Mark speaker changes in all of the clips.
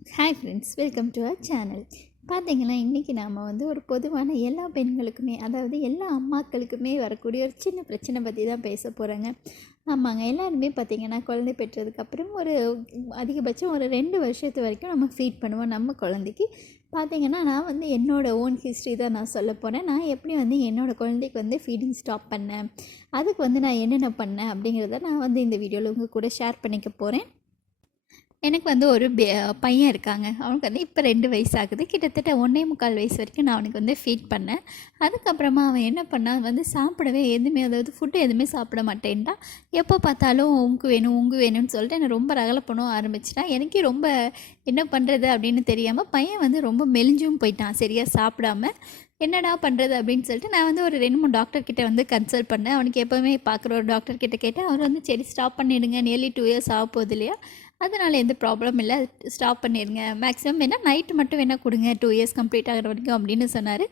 Speaker 1: Hi friends welcome to our channel பார்த்தீங்கன்னா இன்றைக்கி நாம் வந்து ஒரு பொதுவான எல்லா பெண்களுக்குமே அதாவது எல்லா அம்மாக்களுக்குமே வரக்கூடிய ஒரு சின்ன பிரச்சனை பற்றி தான் பேச போகிறேங்க ஆமாங்க எல்லாருமே பார்த்திங்கன்னா குழந்தை பெற்றதுக்கப்புறம் ஒரு அதிகபட்சம் ஒரு ரெண்டு வருஷத்து வரைக்கும் நம்ம ஃபீட் பண்ணுவோம் நம்ம குழந்தைக்கு. பார்த்திங்கன்னா நான் வந்து என்னோடய ஓன் ஹிஸ்ட்ரி தான் நான் சொல்ல போகிறேன் நான் எப்படி வந்து என்னோடய குழந்தைக்கு வந்து ஃபீடிங் ஸ்டாப் பண்ணேன் அதுக்கு வந்து நான் என்னென்ன பண்ணேன் அப்படிங்கிறத நான் வந்து இந்த வீடியோவில் உங்கள் கூட ஷேர் பண்ணிக்க போகிறேன் எனக்கு வந்து ஒரு பையன் இருக்காங்க. அவனுக்கு வந்து இப்போ ரெண்டு வயசு ஆகுது கிட்டத்தட்ட ஒன்றே முக்கால் வயசு வரைக்கும் நான் அவனுக்கு வந்து ஃபீட் பண்ணேன். அதுக்கப்புறமா அவன் என்ன பண்ணான் வந்து சாப்பிடவே எதுவுமே அதாவது ஃபுட்டு எதுவுமே சாப்பிட மாட்டேன்டா. எப்போ பார்த்தாலும் உங்கு வேணும் உங்கு வேணும்னு சொல்லிட்டு என்னை ரொம்ப ரகலை பண்ண ஆரம்பிச்சிட்டான் எனக்கே ரொம்ப என்ன பண்ணுறது அப்படின்னு தெரியாமல் பையன் வந்து ரொம்ப மெலிஞ்சும் போயிட்டான் சரியாக சாப்பிடாம. என்னடா பண்ணுறது அப்படின்னு சொல்லிட்டு நான் வந்து ஒரு ரெண்டு மூணு டாக்டர் கிட்ட வந்து கன்சல்ட் பண்ணேன். அவனுக்கு எப்போவுமே பார்க்குற ஒரு டாக்டர் கிட்ட கேட்டேன். அவர் வந்து சரி ஸ்டாப் பண்ணிவிடுங்க நியர்லி டூ இயர்ஸ் ஆக போகுது இல்லையா? அதனால் எந்த ப்ராப்ளம் இல்லை. ஸ்டாப் பண்ணிடுங்க மேக்ஸிமம் வேணால் நைட்டு மட்டும் வேணால் கொடுங்க. டூ இயர்ஸ் கம்ப்ளீட் ஆகிற வரைக்கும் அப்படின்னு சொன்னார்.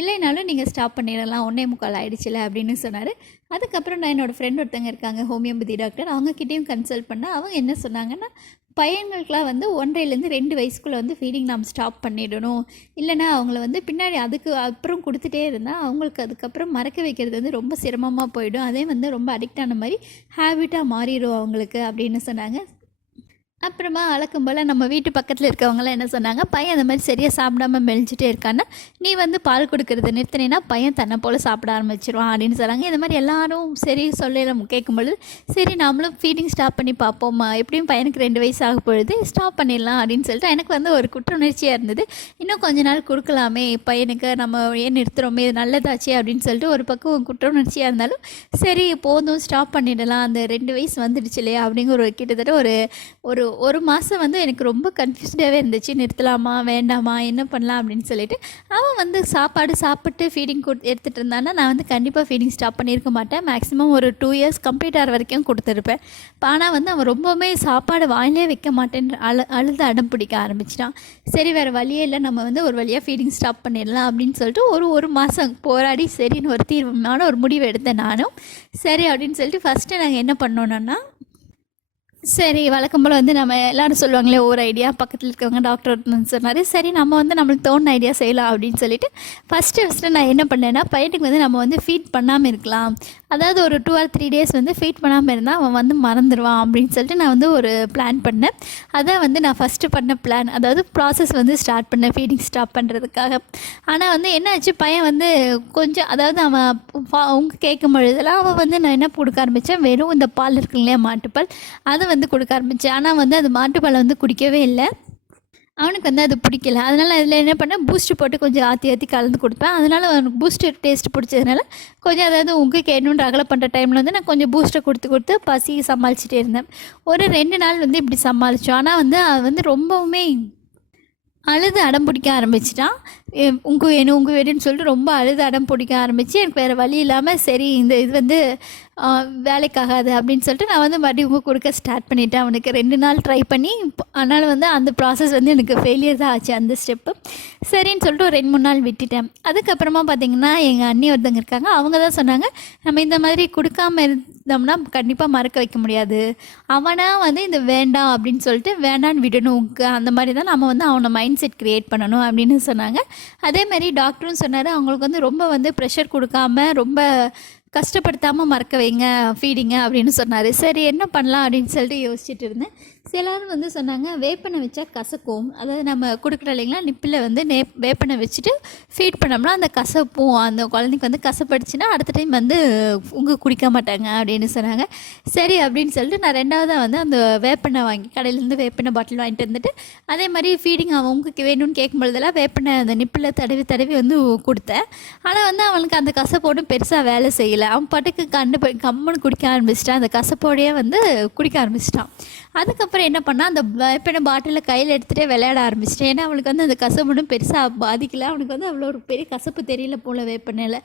Speaker 1: இல்லைனாலும் நீங்கள் ஸ்டாப் பண்ணிடலாம். ஒன்றே முக்கால் ஆகிடுச்சில்ல அப்படின்னு சொன்னார். அதுக்கப்புறம் நான் என்னோடய ஃப்ரெண்ட் ஒருத்தங்க இருக்காங்க ஹோமியோபதி டாக்டர் அவங்கக்கிட்டேயும் கன்சல்ட் பண்ணால் அவங்க என்ன சொன்னாங்கன்னா பையன்களுக்கெலாம் வந்து ஒன்றையிலேருந்து ரெண்டு வயசுக்குள்ளே வந்து ஃபீடிங் நாம் ஸ்டாப் பண்ணிடணும். இல்லைனா அவங்கள வந்து பின்னாடி அதுக்கு அப்புறம் கொடுத்துட்டே இருந்தால் அவங்களுக்கு அதுக்கப்புறம் மறக்க வைக்கிறது வந்து ரொம்ப சிரமமாக போயிடும். அதே வந்து ரொம்ப அடிக்ட் ஆன மாதிரி ஹேபிட்டாக மாறிடும் அவங்களுக்கு அப்படின்னு சொன்னாங்க. அப்புறமா வழக்கம் போல் நம்ம வீட்டு பக்கத்தில் இருக்கவங்களாம் என்ன சொன்னாங்க பையன் அந்த மாதிரி சரியாக சாப்பிடாம மெலிஞ்சிட்டே இருக்கான்னா நீ வந்து பால் கொடுக்கறத நிறுத்தினா பையன் தன்னை போல் சாப்பிட ஆரம்பிச்சிருவான் அப்படின்னு சொன்னாங்க. இந்த மாதிரி எல்லாரும் சரி சொல்ல கேட்கும்பொழுது சரி நாமளும் ஃபீடிங் ஸ்டாப் பண்ணி பார்ப்போம்மா எப்படியும் பையனுக்கு ரெண்டு வயசு ஆக பொழுது ஸ்டாப் பண்ணிடலாம் அப்படின்னு சொல்லிட்டு எனக்கு வந்து ஒரு குற்றுணர்ச்சியாக இருந்தது. இன்னும் கொஞ்ச நாள் கொடுக்கலாமே பையனுக்கு நம்ம ஏன் நிறுத்துகிறோமே இது நல்லதாச்சே அப்படின்னு சொல்லிட்டு ஒரு பக்கம் குற்ற உணர்ச்சியாக இருந்தாலும் சரி போதும் ஸ்டாப் பண்ணிடலாம் அந்த ரெண்டு வயசு வந்துடுச்சு இல்லையா? அப்படிங்கிற ஒரு கிட்டத்தட்ட ஒரு ஒரு ஒரு மாதம் வந்து எனக்கு ரொம்ப கன்ஃபியூஸ்டாகவே இருந்துச்சு. நிறுத்தலாமா வேண்டாமா என்ன பண்ணலாம் அப்படின்னு சொல்லிட்டு. அவன் வந்து சாப்பாடு சாப்பிட்டு ஃபீடிங் கொடு எடுத்துகிட்டு இருந்தானா நான் வந்து கண்டிப்பாக ஃபீடிங் ஸ்டாப் பண்ணியிருக்க மாட்டேன். மேக்ஸிமம் ஒரு டூ இயர்ஸ் கம்ப்ளீட் ஆகிற வரைக்கும் கொடுத்துருப்பேன். ஆனால் வந்து அவன் ரொம்பவுமே சாப்பாடு வாயிலே வைக்க மாட்டேன்னு அழு அழுது அடம் பிடிக்க ஆரம்பிச்சிட்டான். சரி வேறு வழியே இல்லை. நம்ம வந்து ஒரு வழியாக ஃபீடிங் ஸ்டாப் பண்ணிடலாம் அப்படின்னு சொல்லிட்டு ஒரு ஒரு மாதம் போராடி சரின்னு ஒரு தீர்வமான ஒரு முடிவு எடுத்தேன் நானும். சரி அப்படின்னு சொல்லிட்டு ஃபஸ்ட்டு நாங்கள் என்ன பண்ணோன்னா சரி வழக்கம் போல் வந்து நம்ம எல்லோரும் சொல்லுவாங்களே ஒரு ஐடியா பக்கத்தில் இருக்கவங்க டாக்டர் சொன்னார். சரி நம்ம வந்து நம்மளுக்கு தோணுன ஐடியா செய்யலாம் அப்படின்னு சொல்லிட்டு ஃபஸ்ட்டு ஃபஸ்ட்டு நான் என்ன பண்ணேன்னா பையனுக்கு வந்து நம்ம வந்து ஃபீட் பண்ணாமல் இருக்கலாம். அதாவது ஒரு டூ ஆர் த்ரீ டேஸ் வந்து ஃபீட் பண்ணாமல் இருந்தால் அவன் வந்து மறந்துடுவான் அப்படின்னு சொல்லிட்டு நான் வந்து ஒரு பிளான் பண்ணேன். அதான் வந்து நான் ஃபஸ்ட்டு பண்ண பிளான் அதாவது ப்ராசஸ் வந்து ஸ்டார்ட் பண்ணேன் ஃபீடிங் ஸ்டாப் பண்ணுறதுக்காக ஆனால் வந்து என்னாச்சு பையன் வந்து கொஞ்சம் அதாவது அவன் அவங்க கேட்கும் பொழுதெல்லாம் அவன் வந்து நான் என்ன கொடுக்க ஆரம்பித்தேன் வெறும் இந்த பால் இருக்கு இல்லையா மாட்டுப்பால். அதை வந்து வந்து கொடுக்க ஆரம்பித்தேன் ஆனால் வந்து அது மாட்டுப்பாலை வந்து குடிக்கவே இல்லை. அவனுக்கு வந்து அது பிடிக்கல. அதனால் அதில் என்ன பண்ணேன்? பூஸ்ட் போட்டு கொஞ்சம் ஆற்றி ஆற்றி கலந்து கொடுப்பேன். அதனால் அவனுக்கு பூஸ்டர் டேஸ்ட் பிடிச்சதுனால கொஞ்சம் அதாவது உங்களுக்கு கேட்கணுன்ற அகல பண்ணுற டைமில் வந்து நான் கொஞ்சம் பூஸ்ட்டை கொடுத்து கொடுத்து பசி சமாளிச்சுட்டே இருந்தேன். ஒரு ரெண்டு நாள் வந்து இப்படி சமாளித்தோம் ஆனால் வந்து அது வந்து ரொம்பவுமே அழுது அடம் பிடிக்க ஆரம்பிச்சிட்டான். உங்கள் வேணும் உங்கள் வேணும்னு சொல்லிட்டு ரொம்ப அழுது அடம் பிடிக்க ஆரம்பித்து எனக்கு வேறு வழி இல்லாமல் சரி இந்த இது வந்து வேலைக்காகாது அப்படின்னு சொல்லிட்டு நான் வந்து மறுபடியும் உங்கள் கொடுக்க ஸ்டார்ட் பண்ணிட்டேன். அவனுக்கு ரெண்டு நாள் ட்ரை பண்ணி அதனால் வந்து அந்த ப்ராசஸ் வந்து எனக்கு ஃபெயிலியர் தான் ஆச்சு அந்த ஸ்டெப்பு சரின்னு சொல்லிட்டு ஒரு ரெண்டு மூணு நாள் விட்டுட்டேன். அதுக்கப்புறமா பார்த்திங்கன்னா எங்கள் அண்ணி ஒருத்தங்க இருக்காங்க. அவங்க தான் சொன்னாங்க நம்ம இந்த மாதிரி கொடுக்காம இருந்தோம்னா கண்டிப்பாக மறக்க வைக்க முடியாது. அவனாக வந்து இந்த வேண்டாம் அப்படின்னு சொல்லிட்டு வேண்டான்னு விடணும். அந்த மாதிரி தான் நம்ம வந்து அவனை மைண்ட் செட் க்ரியேட் பண்ணணும் அப்படின்னு சொன்னாங்க. அதேமாதிரி டாக்டரும் சொன்னார் அவங்களுக்கு வந்து ரொம்ப வந்து ப்ரெஷர் கொடுக்காம ரொம்ப கஷ்டப்படுத்தாமல் மறக்க வைங்க ஃபீடிங்க அப்படின்னு சொன்னார். சரி என்ன பண்ணலாம் அப்படின்னு சொல்லிட்டு யோசிச்சுட்டு இருந்தேன். சிலரும் வந்து சொன்னாங்க வேப்பனை வச்சா கசக்கும். அதாவது நம்ம கொடுக்குற இல்லைங்களா நிப்பில் வந்து நே வேப்பனை வச்சுட்டு ஃபீட் பண்ணோம்னா அந்த கசப்பும் அந்த குழந்தைக்கு வந்து கசப்படுச்சுன்னா அடுத்த டைம் வந்து உங்க குடிக்க மாட்டாங்க அப்படின்னு சொன்னாங்க. சரி அப்படின்னு சொல்லிட்டு நான் ரெண்டாவதாக வந்து அந்த வேப்பனை வாங்கி கடையிலேருந்து வேப்பனை பாட்டில் வாங்கிட்டு வந்துட்டு அதே மாதிரி ஃபீடிங் அவன் உங்களுக்கு வேணும்னு கேட்கும்பொழுதெல்லாம் வேப்பனை அந்த நிப்பில் தடவி தடவி வந்து கொடுத்தேன். ஆனால் வந்து அவனுக்கு அந்த கசப்போடும் பெருசாக வேலை செய்யலை. அவன் பாட்டுக்கு கண்டு கம்முன்னு குடிக்க ஆரம்பிச்சிட்டான். அந்த கசப்போடையே வந்து குடிக்க ஆரம்பிச்சிட்டான். அதுக்கப்புறம் என்ன பண்ணால் அந்த வேப்பெண்ணை பாட்டிலில் கையில் எடுத்துகிட்டே விளையாட ஆரம்பிச்சிட்டேன். ஏன்னா அவனுக்கு வந்து அந்த கசப்புடும் பெருசாக பாதிக்கல. அவனுக்கு வந்து அவ்வளோ ஒரு பெரிய கசப்பு தெரியல போல் வேப்பனையில்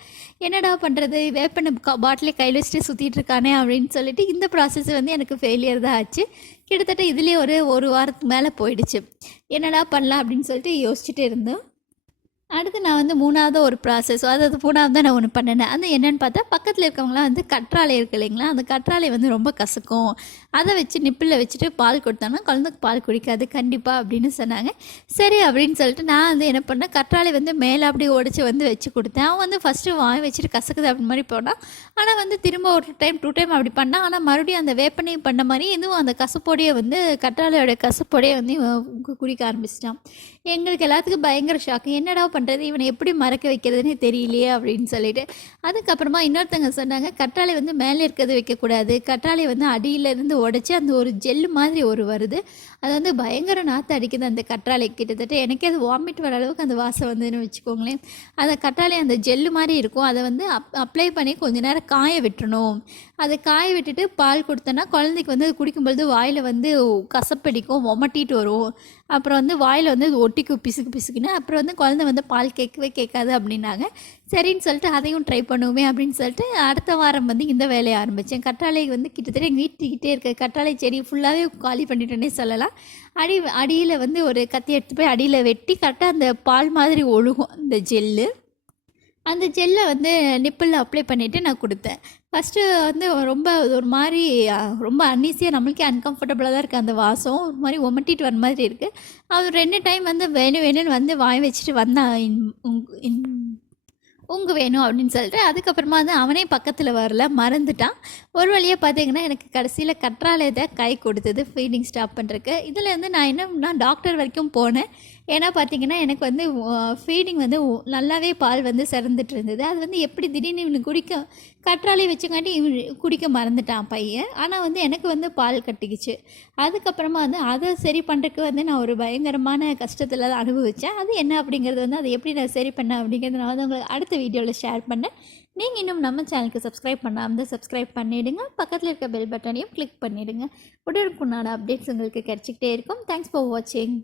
Speaker 1: என்னடா பண்ணுறது வேப்பனை பாட்டிலே கையில் வச்சுட்டு சுற்றிட்டு இருக்கானே அப்படின்னு சொல்லிட்டு இந்த ப்ராசஸ் வந்து எனக்கு ஃபெயிலியர் தான் ஆச்சு. கிட்டத்தட்ட இதுலேயே ஒரு ஒரு வாரத்துக்கு மேலே போயிடுச்சு. என்னடா பண்ணலாம் அப்படின்னு சொல்லிட்டு யோசிச்சுட்டு இருந்தோம். அடுத்து நான் வந்து மூணாவது ஒரு ப்ராசஸ் அதாவது மூணாவது தான் நான் ஒன்று பண்ணினேன் அது என்னென்னு பார்த்தா பக்கத்தில் இருக்கவங்களாம் வந்து கற்றாழை இருக்கு இல்லைங்களா? அந்த கற்றாழை வந்து ரொம்ப கசக்கும். அதை வச்சு நிப்பிளில் வச்சுட்டு பால் கொடுத்தாங்கன்னா குழந்தைக்கு பால் குடிக்காது. கண்டிப்பாக அப்படின்னு சொன்னாங்க. சரி அப்படின்னு சொல்லிட்டு நான் வந்து என்ன பண்ணேன்? கற்றாழை வந்து மேலே அப்படியே ஒடிச்சு வந்து வச்சு கொடுத்தேன். அவன் வந்து ஃபஸ்ட்டு வாங்கி வச்சுட்டு கசக்குது அப்படி மாதிரி போனான் ஆனால் வந்து திரும்ப ஒரு டைம் டூ டைம் அப்படி பண்ணான். ஆனால் மறுபடியும் அந்த வேப்பனையும் பண்ண மாதிரி இதுவும் அந்த கசப்பொடியை வந்து கற்றாழையோட கசப்பொடியை வந்து குடிக்க ஆரம்பிச்சிட்டான். எங்களுக்கு எல்லாத்துக்கும் பயங்கர ஷாக்கு என்னடா பண்ண பண்ணுறது இவனை எப்படி மறக்க வைக்கிறதுனே தெரியலையே அப்படின்னு சொல்லிட்டு அதுக்கப்புறமா இன்னொருத்தங்க சொன்னாங்க கற்றாழை வந்து மேலே இருக்கிறது வைக்கக்கூடாது. கற்றாழை வந்து அடியிலேருந்து உடச்சி அந்த ஒரு ஜெல்லு மாதிரி ஒரு வருது. அது வந்து பயங்கர நாற்று அடிக்குது அந்த கற்றாழை கிட்டத்தட்ட. எனக்கே அது வாமிட் வர அளவுக்கு அந்த வாசம் வந்துன்னு வச்சுக்கோங்களேன். அந்த கற்றாழை அந்த ஜெல்லு மாதிரி இருக்கும். அதை வந்து அப் அப்ளை பண்ணி கொஞ்ச நேரம் காய விட்டுறணும். அதை காய விட்டுட்டு பால் கொடுத்தோன்னா குழந்தைக்கு வந்து அது குடிக்கும்பொழுது வாயில் வந்து கசப்படிக்கும் ஒமட்டிட்டு வரும். அப்புறம் வந்து வாயில் வந்து அது ஒட்டிக்கும் பிசுக்கு பிசுக்குன்னு. அப்புறம் வந்து குழந்தை வந்து பால் கேட்கவே கேட்காது அப்படின்னாங்க. சரின்னு சொல்லிட்டு அதையும் ட்ரை பண்ணுவோமே அப்படின்னு சொல்லிட்டு அடுத்த வாரம் வந்து இந்த வேலையை ஆரம்பித்தேன் கற்றாழை வந்து கிட்டத்தட்ட எங்கள் வீட்டுக்கிட்டே இருக்க. கற்றாழை செடி ஃபுல்லாகவே காலி பண்ணிட்டேன்னே சொல்லலாம். அடி அடியில் வந்து ஒரு கத்தி எடுத்து போய் அடியில் வெட்டி கரெக்டாக அந்த பால் மாதிரி ஒழுகும் அந்த ஜெல்லு. அந்த ஜெல்லை வந்து நிப்பிளில் அப்ளை பண்ணிவிட்டு நான் கொடுத்தேன். ஃபஸ்ட்டு வந்து ரொம்ப ஒரு மாதிரி ரொம்ப அன்னீசியாக நம்மளுக்கே அன்கம்ஃபர்டபுளாக தான் இருக்குது அந்த வாசம். ஒரு மாதிரி ஒமட்டிட்டு வர மாதிரி இருக்குது அவர் ரெண்டு டைம் வந்து வேணும் வேணும்னு வந்து வாய் வச்சுட்டு வந்தான் இன்- உங்- இன்- உங்க வேணும் அப்படின்னு சொல்லிட்டு அதுக்கப்புறமா வந்து அவனே பக்கத்தில் வரல மறந்துட்டான். ஒரு வழியாக பார்த்தீங்கன்னா எனக்கு கடைசியில் கற்றாழை தான் கை கொடுத்தது ஃபீடிங் ஸ்டாப் பண்ணுறக்கு இதில் வந்து நான் என்ன நான் டாக்டர் வரைக்கும் போனேன். ஏன்னா பார்த்தீங்கன்னா எனக்கு வந்து ஃபீடிங் வந்து நல்லாவே பால் வந்து சிறந்துட்டு இருந்தது. அது வந்து எப்படி திடீர்னு இவனுக்கு குடிக்க கற்றாழை வச்சுக்காட்டி இவன் குடிக்க மறந்துட்டான் பையன். ஆனால் வந்து எனக்கு வந்து பால் கட்டிக்கிச்சு. அதுக்கப்புறமா வந்து அதை சரி பண்ணுறதுக்கு வந்து நான் ஒரு பயங்கரமான கஷ்டத்தில் தான் அனுபவித்தேன் அது என்ன அப்படிங்கிறது வந்து அதை எப்படி நான் சரி பண்ணேன் அப்படிங்கிறது நான் வந்து உங்களுக்கு அடுத்த வீடியோவில் ஷேர் பண்ணேன் நீங்கள் இன்னும் நம்ம சேனலுக்கு சப்ஸ்கிரைப் பண்ணாமல் சப்ஸ்கிரைப் பண்ணிவிடுங்க பக்கத்தில் இருக்க பெல் பட்டனையும் கிளிக் பண்ணிவிடுங்க உடனுக்குன்னான அப்டேட்ஸ் உங்களுக்கு கிடச்சிக்கிட்டே இருக்கும். தேங்க்ஸ் ஃபார் வாட்சிங்